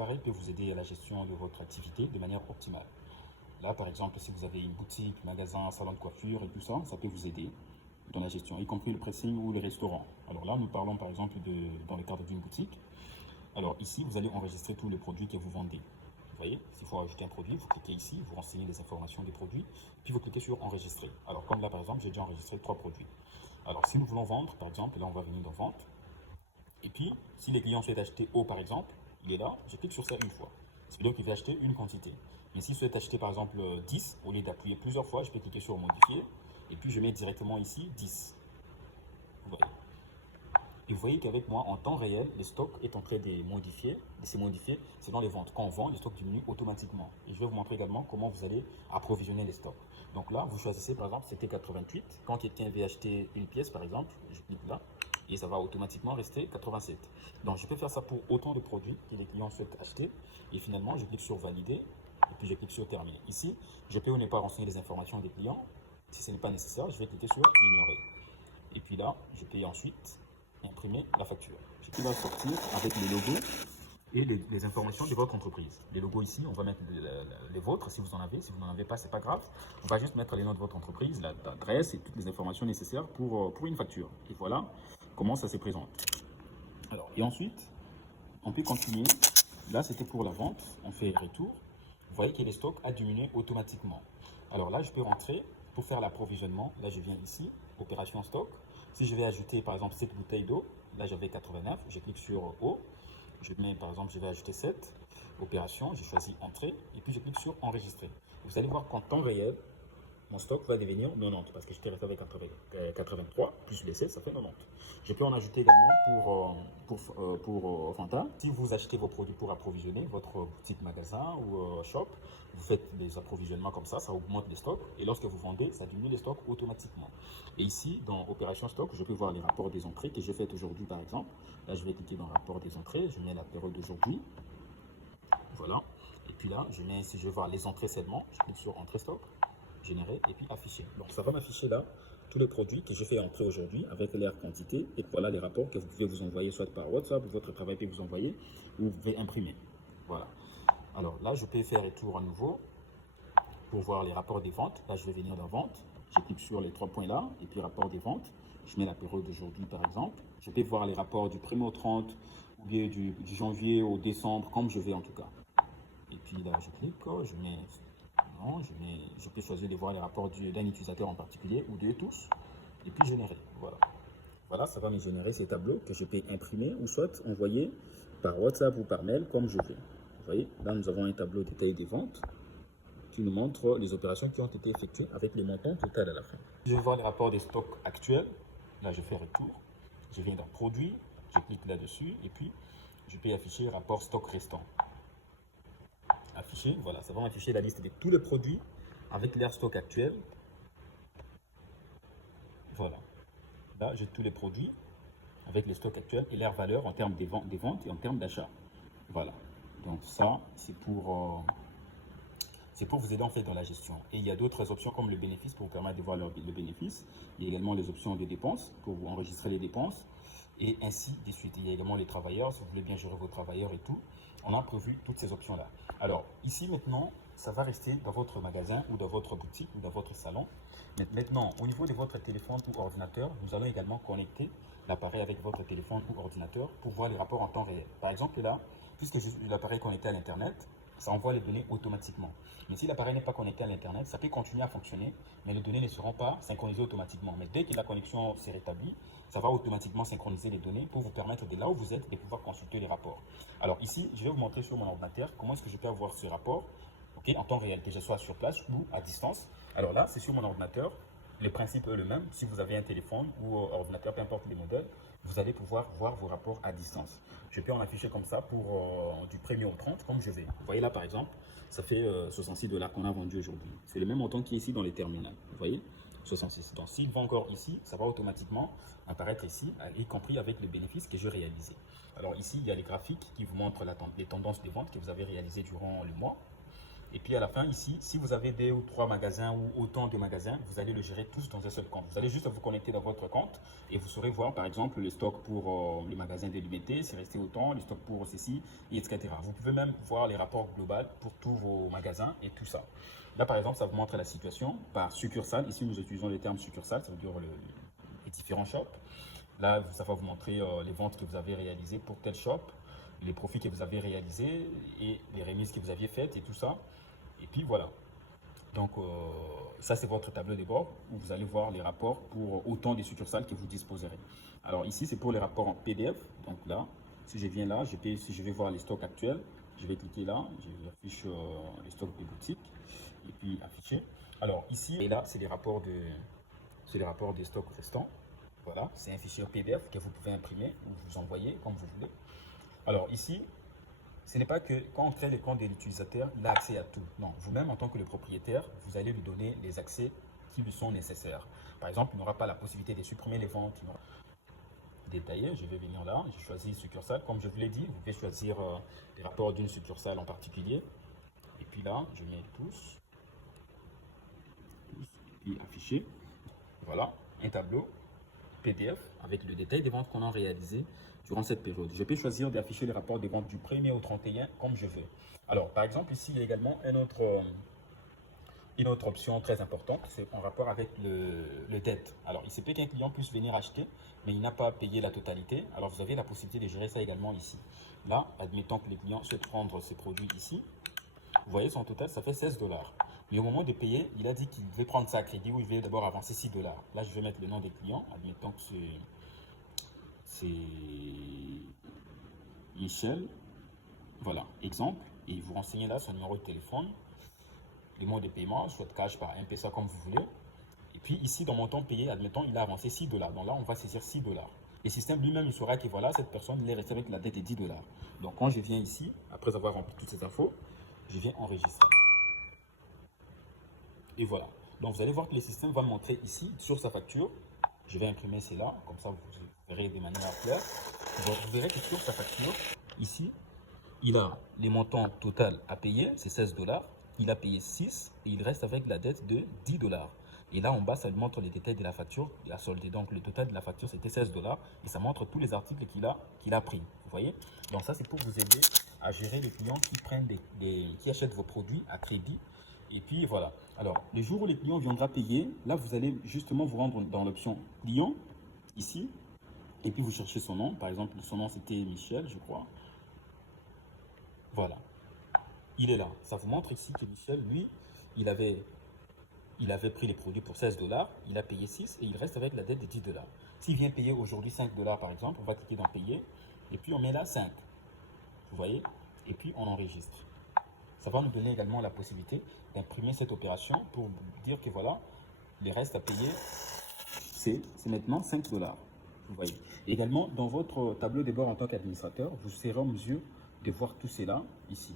appareil peut vous aider à la gestion de votre activité de manière optimale. Là, par exemple, si vous avez une boutique, magasin, salon de coiffure et tout ça, ça peut vous aider dans la gestion, y compris le pressing ou les restaurants. Alors là, nous parlons par exemple dans le cadre d'une boutique. Alors ici, vous allez enregistrer tous les produits que vous vendez. Vous voyez, s'il faut ajouter un produit, vous cliquez ici, vous renseignez les informations des produits, puis vous cliquez sur enregistrer. Alors comme là, par exemple, j'ai déjà enregistré 3 produits. Alors si nous voulons vendre, par exemple, là, on va venir dans vente. Et puis, si les clients souhaitent acheter eau, par exemple, il est là, je clique sur ça une fois. C'est-à-dire qu'il veut acheter une quantité. Mais s'il souhaite acheter, par exemple, 10, au lieu d'appuyer plusieurs fois, je peux cliquer sur modifier. Et puis, je mets directement ici 10. Vous voyez. Et vous voyez qu'avec moi, en temps réel, les stocks est en train de se modifier selon les ventes. Quand on vend, les stocks diminuent automatiquement. Et je vais vous montrer également comment vous allez approvisionner les stocks. Donc là, vous choisissez par exemple, c'était 88. Quand quelqu'un veut acheter une pièce, par exemple, je clique là et ça va automatiquement rester 87. Donc je peux faire ça pour autant de produits que les clients souhaitent acheter. Et finalement, je clique sur valider et puis je clique sur terminer. Ici, je peux ou ne pas renseigner les informations des clients. Si ce n'est pas nécessaire, je vais cliquer sur ignorer. Et puis là, je peux ensuite imprimer la facture. Je vais sortir avec les logos et les informations de votre entreprise. Les logos ici, on va mettre les vôtres si vous en avez. Si vous n'en avez pas, c'est pas grave. On va juste mettre les noms de votre entreprise, l'adresse et toutes les informations nécessaires pour une facture. Et voilà comment ça se présente. Alors, et ensuite, on peut continuer. Là, c'était pour la vente. On fait retour. Vous voyez que les stocks a diminué automatiquement. Alors là, je peux rentrer pour faire l'approvisionnement. Là, je viens ici, opération stock. Si je vais ajouter par exemple 7 bouteilles d'eau, là j'avais 89, je clique sur eau. Je mets par exemple, je vais ajouter 7. Opération, j'ai choisi entrée et puis je clique sur enregistrer. Vous allez voir qu'en temps réel, mon stock va devenir 90 parce que j'étais resté avec 83 plus les 7, ça fait 90. Je peux en ajouter également pour Fanta. Si vous achetez vos produits pour approvisionner votre boutique magasin ou shop, vous faites des approvisionnements comme ça augmente les stocks. Et lorsque vous vendez, ça diminue les stocks automatiquement. Et ici, dans Opération Stock, je peux voir les rapports des entrées que j'ai fait aujourd'hui par exemple. Là, je vais cliquer dans Rapport des entrées, je mets la période d'aujourd'hui. Voilà. Et puis là, je mets, si je veux voir les entrées seulement, je clique sur Entrée Stock, générer et puis afficher. Donc ça va m'afficher là tous les produits que j'ai fait entrer aujourd'hui avec leur quantité et voilà les rapports que vous pouvez vous envoyer soit par WhatsApp, votre travail peut vous envoyer ou vous pouvez imprimer. Voilà. Alors là, je peux faire retour à nouveau pour voir les rapports des ventes. Là, je vais venir dans vente. Je clique sur les 3 points là et puis rapport des ventes. Je mets la période d'aujourd'hui par exemple. Je peux voir les rapports du 1er au 30 ou bien du janvier au décembre comme je vais en tout cas. Et puis là, je clique, je mets non, je peux choisir de voir les rapports d'un utilisateur en particulier ou de tous, et puis générer. Voilà. Voilà, ça va me générer ces tableaux que je peux imprimer ou soit envoyer par WhatsApp ou par mail comme je veux. Vous voyez, là nous avons un tableau détaillé des ventes qui nous montre les opérations qui ont été effectuées avec les montants total à la fin. Je vais voir les rapports des stocks actuels. Là, je fais retour. Je viens dans produits, je clique là-dessus et puis je peux afficher rapport stock restant. Afficher, voilà, ça va m'afficher la liste de tous les produits avec leur stock actuel. Voilà, là j'ai tous les produits avec les stocks actuels et leur valeur en termes des ventes et en termes d'achat. Voilà, donc ça c'est pour vous aider en fait dans la gestion. Et il y a d'autres options comme le bénéfice pour vous permettre de voir le bénéfice. Il y a également les options de dépenses pour vous enregistrer les dépenses et ainsi de suite. Il y a également les travailleurs, si vous voulez bien gérer vos travailleurs et tout. On a prévu toutes ces options-là. Alors ici maintenant, ça va rester dans votre magasin ou dans votre boutique ou dans votre salon. Mais maintenant, au niveau de votre téléphone ou ordinateur, nous allons également connecter l'appareil avec votre téléphone ou ordinateur pour voir les rapports en temps réel. Par exemple là, puisque j'ai l'appareil connecté à l'internet, ça envoie les données automatiquement. Mais si l'appareil n'est pas connecté à l'internet, ça peut continuer à fonctionner, mais les données ne seront pas synchronisées automatiquement. Mais dès que la connexion s'est rétablie, ça va automatiquement synchroniser les données pour vous permettre de là où vous êtes de pouvoir consulter les rapports. Alors ici, je vais vous montrer sur mon ordinateur comment est-ce que je peux avoir ce rapport en temps réel, que je sois sur place ou à distance. Alors là, c'est sur mon ordinateur. Le principe est le même. Si vous avez un téléphone ou ordinateur, peu importe les modèles, vous allez pouvoir voir vos rapports à distance. Je peux en afficher comme ça pour du 1er au 30, comme je vais. Vous voyez là, par exemple, ça fait 66 $ qu'on a vendu aujourd'hui. C'est le même montant qui est ici dans les terminaux. Vous voyez 66. Donc, s'il va encore ici, ça va automatiquement apparaître ici, y compris avec le bénéfice que j'ai réalisé. Alors ici, il y a les graphiques qui vous montrent les tendances de vente que vous avez réalisées durant le mois. Et puis à la fin ici, si vous avez 2 ou 3 magasins ou autant de magasins, vous allez le gérer tous dans un seul compte. Vous allez juste vous connecter dans votre compte et vous saurez voir par exemple le stock pour le magasin délimité, c'est resté autant, le stock pour ceci, etc. Vous pouvez même voir les rapports globaux pour tous vos magasins et tout ça. Là par exemple, ça vous montre la situation par succursale. Ici nous utilisons le terme succursale, ça veut dire les différents shops. Là, ça va vous montrer les ventes que vous avez réalisées pour tel shop, les profits que vous avez réalisés et les remises que vous aviez faites et tout ça. Et puis voilà. Donc ça c'est votre tableau de bord où vous allez voir les rapports pour autant de succursales que vous disposerez. Alors ici c'est pour les rapports en PDF. Donc là, si je viens là, si je vais voir les stocks actuels, je vais cliquer là, j'affiche les stocks des boutiques et puis afficher. Alors ici et là c'est les rapports des stocks restants. Voilà, c'est un fichier PDF que vous pouvez imprimer ou vous envoyer comme vous voulez. Alors ici, ce n'est pas que quand on crée le compte de l'utilisateur, il a accès à tout. Non, vous-même en tant que le propriétaire, vous allez lui donner les accès qui lui sont nécessaires. Par exemple, il n'aura pas la possibilité de supprimer les ventes. Détaillé, je vais venir là, je choisis succursale. Comme je vous l'ai dit, vous pouvez choisir les rapports d'une succursale en particulier. Et puis là, je mets tous, et puis afficher. Voilà, un tableau PDF avec le détail des ventes qu'on a réalisées durant cette période. Je peux choisir d'afficher les rapports des ventes du 1er au 31 comme je veux. Alors, par exemple, ici, il y a également une autre option très importante, c'est en rapport avec le dette. Alors, il se peut qu'un client puisse venir acheter, mais il n'a pas payé la totalité. Alors, vous avez la possibilité de gérer ça également ici. Là, admettons que le client souhaite prendre ses produits ici. Vous voyez, son total, ça fait 16 dollars. Mais au moment de payer, il a dit qu'il veut prendre ça à crédit ou il veut d'abord avancer 6 dollars. Là, je vais mettre le nom des clients. Admettons que c'est Michel. Voilà, exemple. Et vous renseignez là son numéro de téléphone, les modes de paiement, soit cash par M-Pesa comme vous voulez. Et puis ici, dans mon temps payé, admettons, il a avancé 6 dollars. Donc là, on va saisir 6 dollars. Le système lui-même, il saura que voilà, cette personne, il est resté avec la dette de 10 dollars. Donc quand je viens ici, après avoir rempli toutes ces infos, je viens enregistrer. Et voilà. Donc vous allez voir que le système va montrer ici sur sa facture. Je vais imprimer cela, comme ça vous verrez de manière claire. Vous verrez que sur sa facture, ici, il a les montants total à payer, c'est 16 dollars. Il a payé 6 et il reste avec la dette de 10 dollars. Et là en bas, ça lui montre les détails de la facture, la solde. Donc le total de la facture, c'était 16 dollars. Et ça montre tous les articles qu'il a pris. Vous voyez? Donc ça, c'est pour vous aider à gérer les clients qui achètent vos produits à crédit. Et puis voilà. Alors, le jour où le client viendra payer, là, vous allez justement vous rendre dans l'option client, ici. Et puis vous cherchez son nom. Par exemple, son nom, c'était Michel, je crois. Voilà. Il est là. Ça vous montre ici que Michel, lui, il avait pris les produits pour 16 dollars, il a payé 6 et il reste avec la dette de 10 dollars. S'il vient payer aujourd'hui 5 dollars par exemple, on va cliquer dans payer et puis on met là 5. Vous voyez? Et puis on enregistre. Ça va nous donner également la possibilité d'imprimer cette opération pour dire que voilà, le reste à payer, c'est maintenant 5 dollars. Vous voyez. Également, dans votre tableau de bord en tant qu'administrateur, vous serez en mesure de voir tout cela ici.